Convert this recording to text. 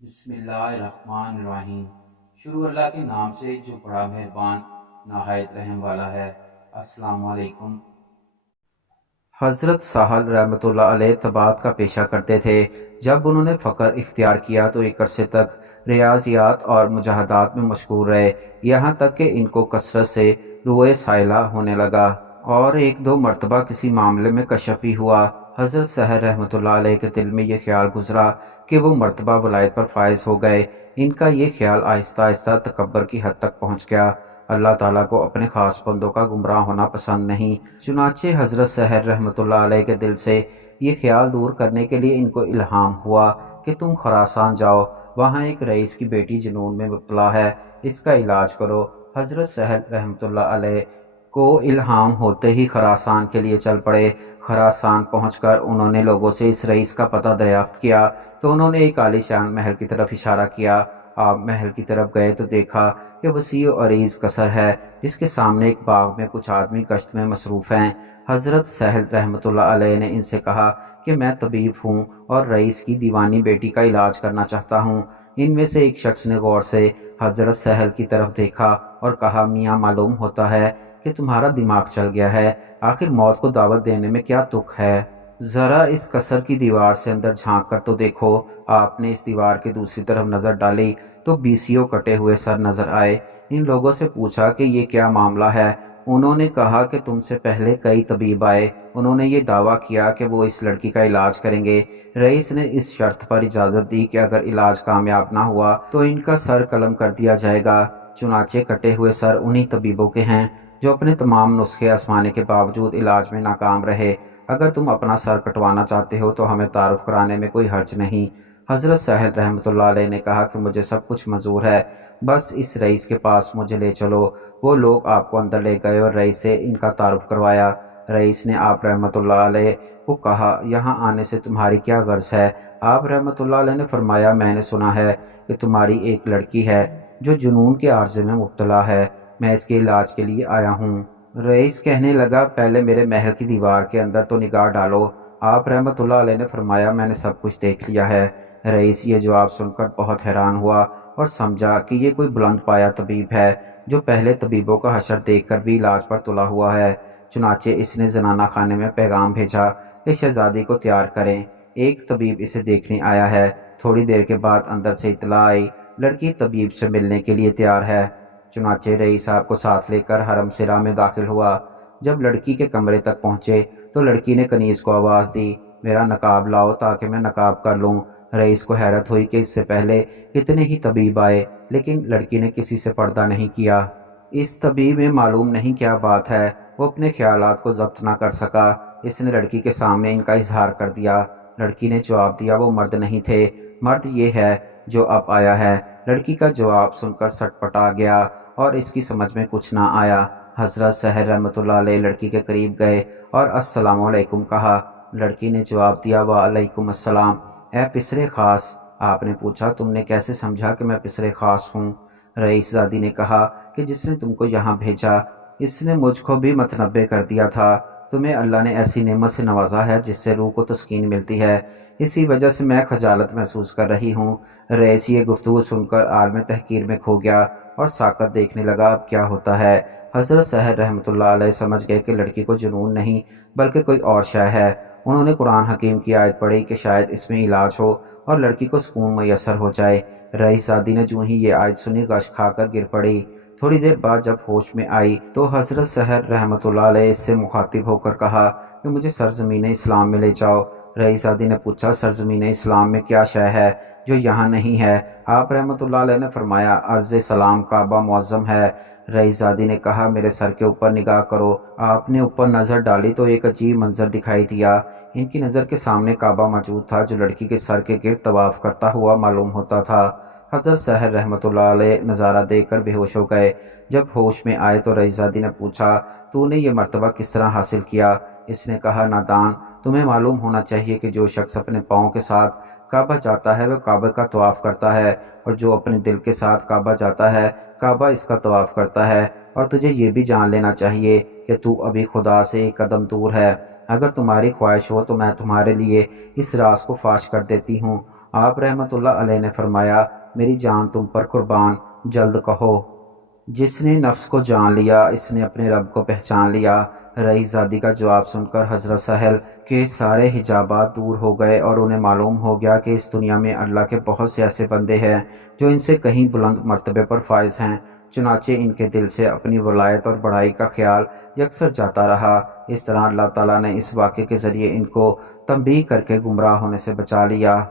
بسم اللہ الرحمن الرحیم۔ شروع اللہ کے نام سے جو بڑا مہربان نہایت رحم والا ہے۔ السلام علیکم۔ حضرت سہل رحمۃ اللہ علیہ طباعت کا پیشہ کرتے تھے۔ جب انہوں نے فقر اختیار کیا تو ایک عرصے تک ریاضیات اور مجاہدات میں مشغول رہے، یہاں تک کہ ان کو کثرت سے روئے سائلہ ہونے لگا اور ایک دو مرتبہ کسی معاملے میں کشف بھی ہوا۔ حضرت سہل رحمۃ اللہ علیہ کے دل میں یہ خیال گزرا کہ وہ مرتبہ ولایت پر فائز ہو گئے۔ ان کا یہ خیال آہستہ آہستہ تکبر کی حد تک پہنچ گیا۔ اللہ تعالیٰ کو اپنے خاص بندوں کا گمراہ ہونا پسند نہیں، چنانچہ حضرت سہل رحمۃ اللہ علیہ کے دل سے یہ خیال دور کرنے کے لیے ان کو الہام ہوا کہ تم خراسان جاؤ، وہاں ایک رئیس کی بیٹی جنون میں مبتلا ہے، اس کا علاج کرو۔ حضرت سہل رحمۃ اللہ علیہ کو الہام ہوتے ہی خراسان کے لیے چل پڑے۔ خراسان پہنچ کر انہوں نے لوگوں سے اس رئیس کا پتہ دریافت کیا تو انہوں نے ایک عالی شان محل کی طرف اشارہ کیا۔ آپ محل کی طرف گئے تو دیکھا کہ وسیع و عریض قصر ہے، جس کے سامنے ایک باغ میں کچھ آدمی گشت میں مصروف ہیں۔ حضرت سہل رحمۃ اللہ علیہ نے ان سے کہا کہ میں طبیب ہوں اور رئیس کی دیوانی بیٹی کا علاج کرنا چاہتا ہوں۔ ان میں سے ایک شخص نے غور سے حضرت سہل کی طرف دیکھا اور کہا، میاں معلوم ہوتا ہے کہ تمہارا دماغ چل گیا ہے، آخر موت کو دعوت دینے میں کیا تک ہے؟ ذرا اس قصر کی دیوار سے اندر جھانک کر تو دیکھو۔ آپ نے اس دیوار کی دوسری طرف نظر ڈالی تو بیسیوں کٹے ہوئے سر نظر آئے۔ ان لوگوں سے پوچھا کہ یہ کیا معاملہ ہے؟ انہوں نے کہا کہ تم سے پہلے کئی طبیب آئے، انہوں نے یہ دعویٰ کیا کہ وہ اس لڑکی کا علاج کریں گے۔ رئیس نے اس شرط پر اجازت دی کہ اگر علاج کامیاب نہ ہوا تو ان کا سر قلم کر دیا جائے گا۔ چنانچہ کٹے ہوئے سر انہی طبیبوں کے ہیں جو اپنے تمام نسخے آزمانے کے باوجود علاج میں ناکام رہے۔ اگر تم اپنا سر کٹوانا چاہتے ہو تو ہمیں تعارف کرانے میں کوئی حرج نہیں۔ حضرت سہل رحمۃ اللہ علیہ نے کہا کہ مجھے سب کچھ منظور ہے، بس اس رئیس کے پاس مجھے لے چلو۔ وہ لوگ آپ کو اندر لے گئے اور رئیس سے ان کا تعارف کروایا۔ رئیس نے آپ رحمۃ اللہ علیہ کو کہا، یہاں آنے سے تمہاری کیا غرض ہے؟ آپ رحمۃ اللہ علیہ نے فرمایا، میں نے سنا ہے کہ تمہاری ایک لڑکی ہے جو جنون کے عارضے میں مبتلا ہے، میں اس کے علاج کے لیے آیا ہوں۔ رئیس کہنے لگا، پہلے میرے محل کی دیوار کے اندر تو نگاہ ڈالو۔ آپ رحمۃ اللہ علیہ نے فرمایا، میں نے سب کچھ دیکھ لیا ہے۔ رئیس یہ جواب سن کر بہت حیران ہوا اور سمجھا کہ یہ کوئی بلند پایا طبیب ہے جو پہلے طبیبوں کا حشر دیکھ کر بھی علاج پر تلا ہوا ہے۔ چنانچہ اس نے زنانہ خانے میں پیغام بھیجا کہ شہزادی کو تیار کریں، ایک طبیب اسے دیکھنے آیا ہے۔ تھوڑی دیر کے بعد اندر سے اطلاع آئی، لڑکی طبیب سے ملنے کے لیے تیار ہے۔ چنانچہ رئیس صاحب کو ساتھ لے کر حرم سرا میں داخل ہوا۔ جب لڑکی کے کمرے تک پہنچے تو لڑکی نے کنیز کو آواز دی، میرا نقاب لاؤ تاکہ میں نقاب کر لوں۔ رئیس کو حیرت ہوئی کہ اس سے پہلے کتنے ہی طبیب آئے لیکن لڑکی نے کسی سے پردہ نہیں کیا۔ اس طبیب میں معلوم نہیں کیا بات ہے، وہ اپنے خیالات کو ضبط نہ کر سکا۔ اس نے لڑکی کے سامنے ان کا اظہار کر دیا۔ لڑکی نے جواب دیا، وہ مرد نہیں تھے، مرد یہ ہے جو اب آیا ہے۔ لڑکی کا جواب سن کر سٹ پٹا گیا اور اس کی سمجھ میں کچھ نہ آیا۔ حضرت سہل رحمۃ اللہ علیہ لڑکی کے قریب گئے اور السلام علیکم کہا۔ لڑکی نے جواب دیا، وعلیکم السلام، اے پسرے خاص۔ آپ نے پوچھا، تم نے کیسے سمجھا کہ میں پسرے خاص ہوں؟ رئیس زادی نے کہا کہ جس نے تم کو یہاں بھیجا اس نے مجھ کو بھی متنبع کر دیا تھا، تمہیں اللہ نے ایسی نعمت سے نوازا ہے جس سے روح کو تسکین ملتی ہے، اسی وجہ سے میں خجالت محسوس کر رہی ہوں۔ رئیس یہ گفتگو سن کر عالم تحقیر میں کھو گیا اور ساکت دیکھنے لگا اب کیا ہوتا ہے۔ حضرت سہل رحمۃ اللہ علیہ سمجھ گئے کہ لڑکی کو جنون نہیں بلکہ کوئی اور شے ہے۔ انہوں نے قرآن حکیم کی آیت پڑھی کہ شاید اس میں علاج ہو اور لڑکی کو سکون میسر ہو جائے۔ رئیس زادی نے جو ہی یہ آیت سنی غش کھا کر گر پڑی۔ تھوڑی دیر بعد جب ہوش میں آئی تو حضرت سہل رحمۃ اللہ علیہ اس سے مخاطب ہو کر کہا کہ مجھے سرزمین اسلام میں لے جاؤ۔ رئیس زادی نے پوچھا، سرزمین اسلام میں کیا شے ہے جو یہاں نہیں ہے؟ آپ رحمۃ اللہ علیہ نے فرمایا، عرض سلام کعبہ معظم ہے۔ رئیس زادی نے کہا، میرے سر کے اوپر نگاہ کرو۔ آپ نے اوپر نظر ڈالی تو ایک عجیب منظر دکھائی دیا۔ ان کی نظر کے سامنے کعبہ موجود تھا جو لڑکی کے سر کے گرد طواف کرتا ہوا معلوم ہوتا تھا۔ حضرت سہل رحمۃ اللہ علیہ نظارہ دیکھ کر بے ہوش ہو گئے۔ جب ہوش میں آئے تو رئیس زادی نے پوچھا، تو نے یہ مرتبہ کس طرح حاصل کیا؟ اس نے کہا، نادان، تمہیں معلوم ہونا چاہیے کہ جو شخص اپنے پاؤں کے ساتھ کعبہ جاتا ہے وہ کعبہ کا طواف کرتا ہے، اور جو اپنے دل کے ساتھ کعبہ جاتا ہے کعبہ اس کا طواف کرتا ہے۔ اور تجھے یہ بھی جان لینا چاہیے کہ تو ابھی خدا سے ایک قدم دور ہے۔ اگر تمہاری خواہش ہو تو میں تمہارے لیے اس راز کو فاش کر دیتی ہوں آپ رحمۃ اللہ علیہ نے فرمایا، میری جان تم پر قربان، جلد کہو۔ جس نے نفس کو جان لیا اس نے اپنے رب کو پہچان لیا۔ رئیس زادی کا جواب سن کر حضرت سہل کے سارے حجابات دور ہو گئے اور انہیں معلوم ہو گیا کہ اس دنیا میں اللہ کے بہت سے ایسے بندے ہیں جو ان سے کہیں بلند مرتبے پر فائز ہیں۔ چنانچہ ان کے دل سے اپنی ولایت اور بڑائی کا خیال یکسر جاتا رہا۔ اس طرح اللہ تعالیٰ نے اس واقعے کے ذریعے ان کو تنبیہ کر کے گمراہ ہونے سے بچا لیا۔